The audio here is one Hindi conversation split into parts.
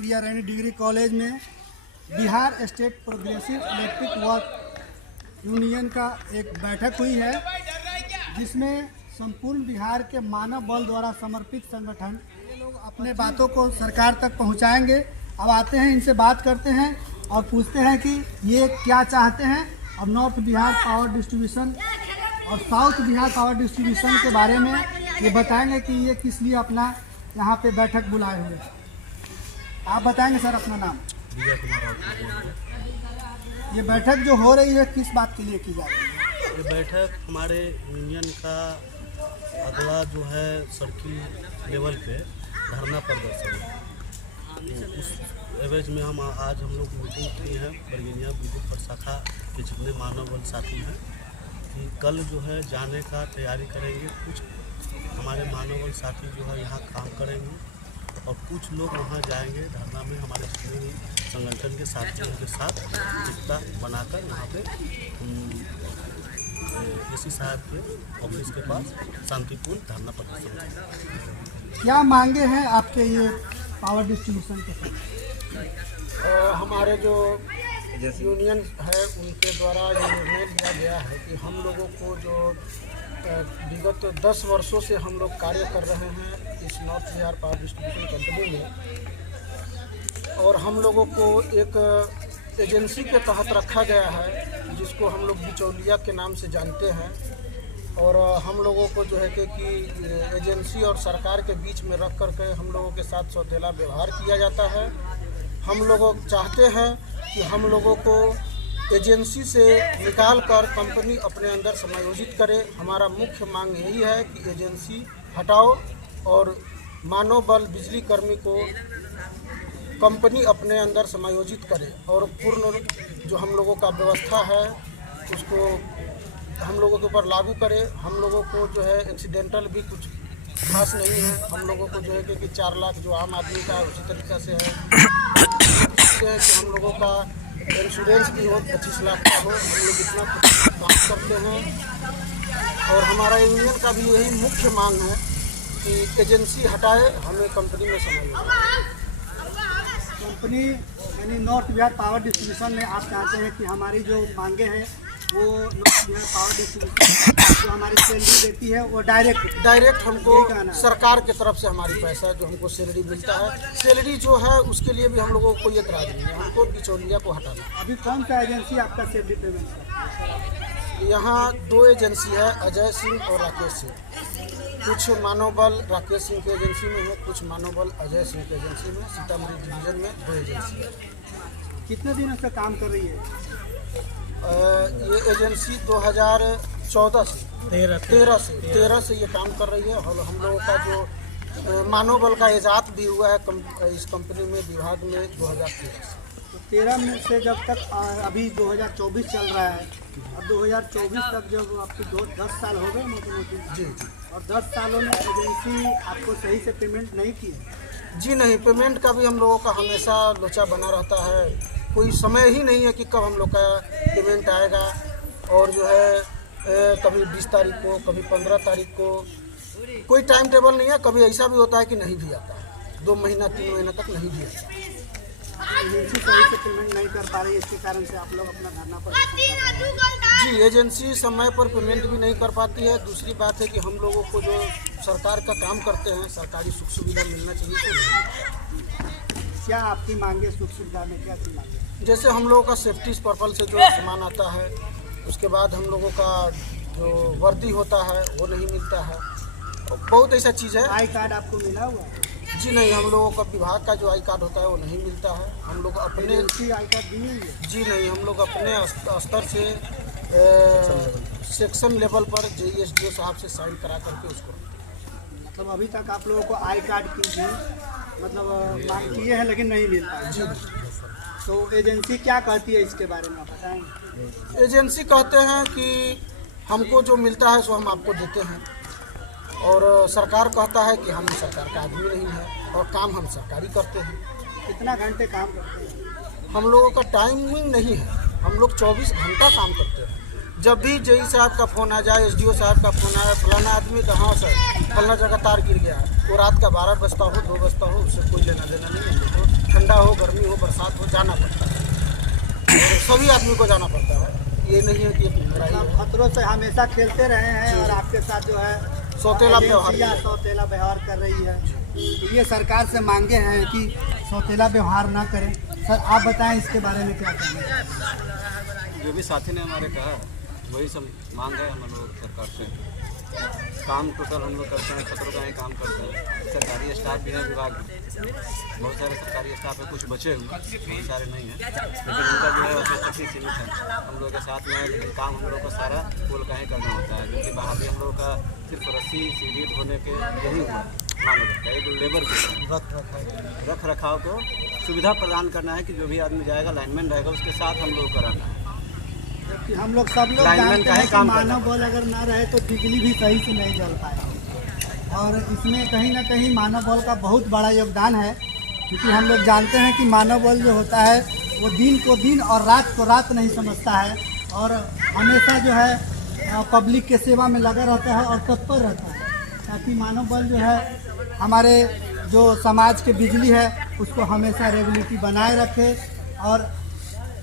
प्रिया रैनी डिग्री कॉलेज में Bihar state progressive electric work union का एक बैठक हुई है, जिसमें संपूर्ण बिहार के मानव बल द्वारा समर्पित संगठन ये लोग अपने बातों को सरकार तक पहुंचाएंगे। अब आते हैं, इनसे बात करते हैं और पूछते हैं कि ये क्या चाहते हैं। अब नॉर्थ बिहार पावर डिस्ट्रीब्यूशन और साउथ बिहार पावर डिस्ट्रीब्यूशन के बारे में ये बताएंगे कि ये किस लिए अपना यहाँ पे बैठक बुलाए हुए हैं। आप बताएंगे सर अपना नाम। विजय कुमार राउत। ये बैठक जो हो रही है किस बात के लिए की जा रही है? ये बैठक हमारे यूनियन का अगला जो है सर्किल लेवल पे धरना प्रदर्शन है। तो उस एवज में आज हम लोग मीटिंग की है बरगनिया विद्युत प्रशाखा के जितने मानव बल साथी हैं कि कल जो है जाने का तैयारी करेंगे। कुछ हमारे मानव बल साथी जो है यहाँ काम करेंगे और कुछ लोग वहाँ जाएंगे धरना में हमारे जितने भी संगठन के साथियों के साथ एकता बनाकर वहाँ पे एसी साहब के ऑफिस के पास शांतिपूर्ण धरना प्रदर्शन। क्या मांगे हैं आपके ये पावर डिस्ट्रीब्यूशन के साथ? हमारे जो यूनियन है उनके द्वारा ये निर्णय लिया गया है कि हम लोगों को जो विगत 10 वर्षों से हम लोग कार्य कर रहे हैं इस north Bihar power distribution company में, और हम लोगों को एक एजेंसी के तहत रखा गया है जिसको हम लोग बिचौलिया के नाम से जानते हैं। और हम लोगों को जो है कि एजेंसी और सरकार के बीच में रख कर के हम लोगों के साथ सौतेला व्यवहार किया जाता है। हम लोग चाहते हैं कि हम लोगों को एजेंसी से निकाल कर कंपनी अपने अंदर समायोजित करे। हमारा मुख्य मांग यही है कि एजेंसी हटाओ और मानव बल बिजली कर्मी को कंपनी अपने अंदर समायोजित करे और पूर्ण जो हम लोगों का व्यवस्था है उसको हम लोगों के ऊपर लागू करे। हम लोगों को जो है एक्सीडेंटल भी कुछ खास नहीं है। हम लोगों को जो है कि 4 लाख जो आम आदमी का उसी तरीक़ा से है कि हम लोगों का इंश्योरेंस भी हो 25 लाख का हो। हम लोग इतना काम करते हैं और हमारा यूनियन का भी यही मुख्य मांग है कि एजेंसी हटाए, हमें कंपनी में समायोजित। कंपनी यानी नॉर्थ बिहार पावर डिस्ट्रीब्यूशन में आप चाहते हैं कि हमारी जो मांगे हैं वो नॉर्थ बिहार पावर डिस्ट्रीब्यूशन जो हमारी सैलरी देती है वो डायरेक्ट हमको सरकार की तरफ से हमारी पैसा जो हमको सैलरी मिलता है, सैलरी जो है उसके लिए भी हम लोगों को कोई एतराज नहीं है। हमको बिचौलिया को हटाना। अभी कौन सा एजेंसी आपका सैलरी पेमेंट करता है? यहाँ 2 एजेंसी है, अजय सिंह और राकेश सिंह। कुछ मानव बल राकेश सिंह के एजेंसी में है, कुछ मानव बल अजय सिंह के एजेंसी में। सीतामढ़ी डिवीजन में 2 एजेंसी है। कितने दिनों से काम कर रही है ये एजेंसी 2014 से 13 से ये काम कर रही है। और हम लोगों का जो मानव बल का इजात भी हुआ है इस कंपनी में विभाग में 2013 से। तो 13 में से जब तक अभी 2024 चल रहा है, अब 2024 तक जब आपकी 10 साल हो गए मोटी जी, और 10 सालों में एजेंसी आपको सही से पेमेंट नहीं की है? जी नहीं, पेमेंट का भी हम लोगों का हमेशा लोचा बना रहता है। कोई समय ही नहीं है कि कब हम लोग का पेमेंट आएगा। और जो है कभी 20 तारीख को, कभी 15 तारीख को, कोई टाइम टेबल नहीं है। कभी ऐसा भी होता है कि नहीं भी आता है, 2 महीना 3 महीना तक नहीं भी आता। एजेंसी सही से पेमेंट नहीं कर पा रही है, इसके कारण से आप लोग अपना धरना पर जी, एजेंसी समय पर पेमेंट भी नहीं कर पाती है। दूसरी बात है कि हम लोगों को जो सरकार का काम करते हैं सरकारी सुख सुविधा मिलना चाहिए तो नहीं। क्या आपकी मांगे सुख सुविधा में क्या की मांगे? जैसे हम लोगों का सेफ्टी पर्पल से जो सामान आता है, उसके बाद हम लोगों का जो वर्दी होता है वो नहीं मिलता है। बहुत ऐसा चीज़ है। आई कार्ड आपको मिला हुआ है? जी नहीं, हम लोगों का विभाग का जो आई कार्ड होता है वो नहीं मिलता है। हम लोग अपने आई कार्ड दी हुई है? जी नहीं, हम लोग अपने स्तर से सेक्शन लेवल पर JSDO साहब से साइन करा करके उसको। मतलब अभी तक आप लोगों को आई कार्ड की भी मतलब मांग किए हैं लेकिन नहीं मिल पाए? जी। तो एजेंसी क्या कहती है इसके बारे में आप बताएंगे? एजेंसी कहते हैं कि हमको जो मिलता है सो हम आपको देते हैं, और सरकार कहता है कि हम सरकार का आदमी नहीं है और काम हम सरकारी करते हैं। कितना घंटे काम करते हैं? हम लोगों का टाइमिंग नहीं है। हम लोग 24 घंटा काम करते हैं। जब भी JE साहब का फ़ोन आ जाए, SDO साहब का फ़ोन आए, फलाना आदमी कहाँ सर फलाना जगह तार गिर गया है, वो रात का 12 बजता हो 2 बजता हो, उससे कोई लेना देना नहीं है। ठंडा हो, गर्मी हो, बरसात हो, जाना पड़ता है। और सभी आदमी को जाना पड़ता है, ये नहीं है कि एक लड़ाई आप है। खतरों से हमेशा खेलते रहे हैं और आपके साथ जो है सौतेला व्यवहार एजेंसियां सौतेला व्यवहार कर रही है। तो ये सरकार से मांगे हैं कि सौतेला व्यवहार ना करें। सर आप बताएं इसके बारे में क्या कहना है। जो भी साथी ने हमारे कहा वही सब मांग है हम लोग सरकार से। काम टोटल हम लोग करते हैं, खतरों का ही काम करते हैं। सरकारी स्टाफ भी है विभाग में, बहुत सारे सरकारी स्टाफ है, कुछ बचे हुए बहुत सारे नहीं हैं, लेकिन उनका जो है कैपेसिटी सीमित है हम लोग के साथ में। लेकिन काम हम लोग को सारा पोल का ही करना होता है, क्योंकि बहाली हम लोग का सिर्फ रस्सी सीढ़ी ढोने के यही हुआ मानव का एक लेबर के रख रखाव को सुविधा प्रदान करना है कि जो भी आदमी जाएगा लाइनमैन रहेगा उसके साथ हम लोग कराना है। कि हम लोग सब लोग लाइनमैन जानते का हैं है कि काम मानव बल अगर ना रहे तो बिजली भी सही से नहीं जल पाएगी और इसमें कहीं ना कहीं मानव बल का बहुत बड़ा योगदान है, क्योंकि हम लोग जानते हैं कि मानव बल जो होता है वो दिन को दिन और रात को रात नहीं समझता है और हमेशा जो है पब्लिक के सेवा में लगा रहता है और तत्पर रहता है, ताकि मानव बल जो है हमारे जो समाज के बिजली है उसको हमेशा रेगुलेटरी बनाए रखे। और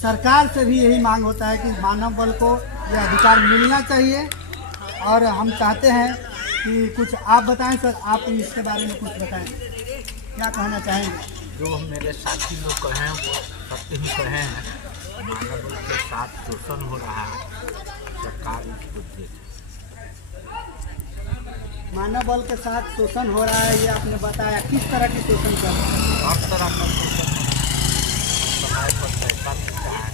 सरकार से भी यही मांग होता है कि मानव बल को यह अधिकार मिलना चाहिए। और हम चाहते हैं कि कुछ आप बताएं सर, आप इसके बारे में कुछ बताएं, क्या कहना चाहेंगे। जो मेरे साथी लोग कहे हैं वो सत्य ही कहे हैं। मानव बल के साथ शोषण हो रहा है, सरकार इसको देखे। मानव बल के साथ शोषण हो रहा है, ये आपने बताया, किस तरह की शोषण कर रहा है। हर तरह का शोषण समय पर पैसा मिलता है,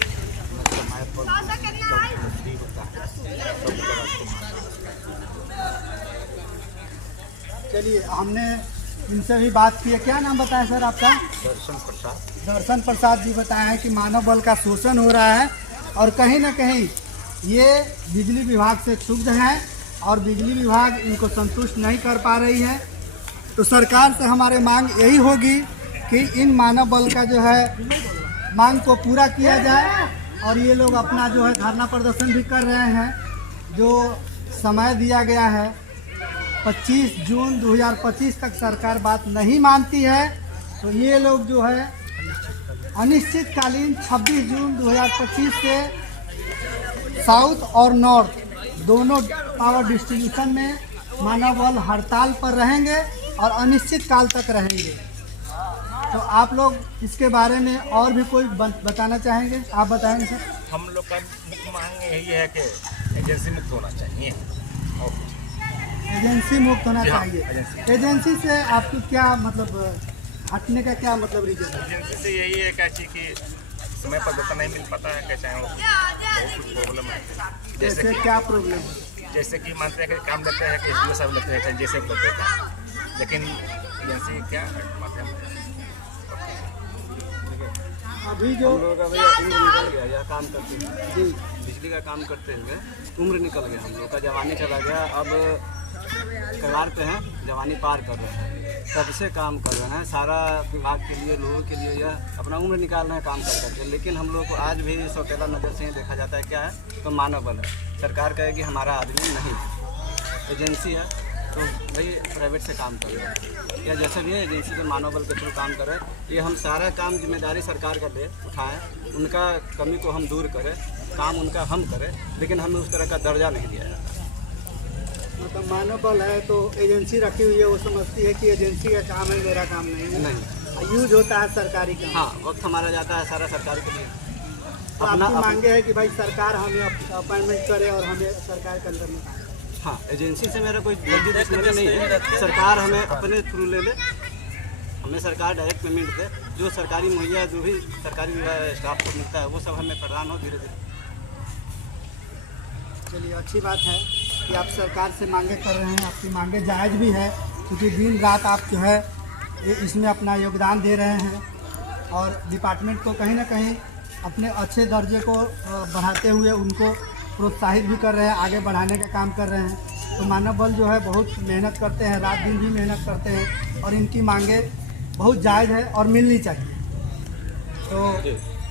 समय पर नौकरी होता है, सब तरह से चलिए हमने इनसे भी बात की है। क्या नाम बताया सर आपका। दर्शन प्रसाद जी बताए हैं कि मानव बल का शोषण हो रहा है और कहीं ना कहीं ये बिजली विभाग से क्षुब्ध हैं और बिजली विभाग इनको संतुष्ट नहीं कर पा रही है। तो सरकार से हमारे मांग यही होगी कि इन मानव बल का जो है मांग को पूरा किया जाए और ये लोग अपना जो है धरना प्रदर्शन भी कर रहे हैं। जो समय दिया गया है 25 जून 2025 तक सरकार बात नहीं मानती है, तो ये लोग जो है अनिश्चितकालीन 26 जून 2025 से साउथ और नॉर्थ दोनों पावर डिस्ट्रीब्यूशन में मानव बल हड़ताल पर रहेंगे और अनिश्चित काल तक रहेंगे। तो आप लोग इसके बारे में और भी कोई बताना चाहेंगे, आप बताएंगे सर। हम लोग का मुख्य मांग यही है कि एजेंसी मुक्त होना चाहिए और एजेंसी मुक्त होना जी हाँ, चाहिए। एजेंसी से आपको क्या मतलब हटने का क्या मतलब रीजन है। एजेंसी से यही है कैसे कि समय पर वेतन नहीं मिल पाता है, कैसे हम बहुत कुछ प्रॉब्लम है। जैसे क्या प्रॉब्लम है। जैसे कि मानते हैं कि काम लेते हैं कि एस सब लेते हैं जैसे लेते हैं, लेकिन एजेंसी क्या माध्यम अभी जो हम लोगों का भैया उम्र निकल गया, यह काम करते हैं जी, बिजली का काम करते हुए उम्र निकल गया, हम लोग का जवानी चला गया। अब कगार पे हैं, जवानी पार कर रहे हैं, तब से काम कर रहे हैं। सारा विभाग के लिए लोगों के लिए यह अपना उम्र निकाल रहे हैं काम कर करके, लेकिन हम लोग को आज भी सौतेला नज़र से ही देखा जाता है। क्या है तो मानव बल है, सरकार कहेगी हमारा आदमी नहीं, एजेंसी है तो भाई प्राइवेट से काम कर रहे हैं या जैसे भी है एजेंसी के मानव बल के थ्रू काम करें। ये हम सारा काम जिम्मेदारी सरकार का ले उठाएँ, उनका कमी को हम दूर करें, काम उनका हम करें, लेकिन हमें उस तरह का दर्जा नहीं दिया जाता। मतलब मानव बल है तो एजेंसी रखी हुई है, वो समझती है कि एजेंसी का काम है, मेरा काम नहीं है। नहीं, यूज होता है सरकारी काम। हाँ, वक्त हमारा जाता है सारा सरकार के लिए। तो आपकी मांगे है कि भाई सरकार हमें अपॉइंटमेंट करे और हमें सरकार के अंदर में काम करे। हाँ, एजेंसी से मेरा कोई जल्दी दुश्मनी नहीं है, सरकार हमें अपने थ्रू ले ले, हमें सरकार डायरेक्ट पेमेंट दे, जो सरकारी मुहैया जो भी सरकारी स्टाफ को मिलता है वो सब हमें प्रदान हो धीरे धीरे। चलिए अच्छी बात है कि आप सरकार से मांगे कर रहे हैं, आपकी मांगे जायज़ भी है, क्योंकि दिन रात आप जो है इसमें अपना योगदान दे रहे हैं और डिपार्टमेंट को कहीं ना कहीं अपने अच्छे दर्जे को बढ़ाते हुए उनको प्रोत्साहित भी कर रहे हैं, आगे बढ़ाने का काम कर रहे हैं। तो मानव बल जो है बहुत मेहनत करते हैं, रात दिन भी मेहनत करते हैं और इनकी मांगे बहुत जायज़ है और मिलनी चाहिए। तो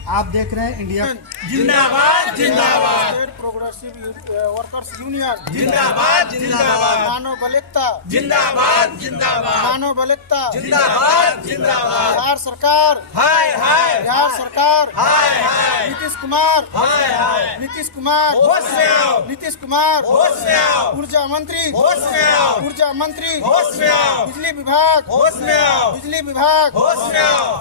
आप देख रहे हैं इंडिया जिंदाबाद जिंदाबाद, स्टेट प्रोग्रेसिव वर्कर्स यूनियन जिंदाबाद जिंदाबाद, मानव बल एकता जिंदाबाद जिंदाबाद, मानव बल एकता जिंदाबाद जिंदाबाद, बिहार सरकार हाय हाय बिहार सरकार हाय हाय नीतीश कुमार हाय हाय, नीतीश कुमार होश में आओ, नीतीश कुमार होश में आओ, ऊर्जा मंत्री होश में आओ, ऊर्जा मंत्री होश में आओ, बिजली विभाग होश में आओ, बिजली विभाग होश में आओ,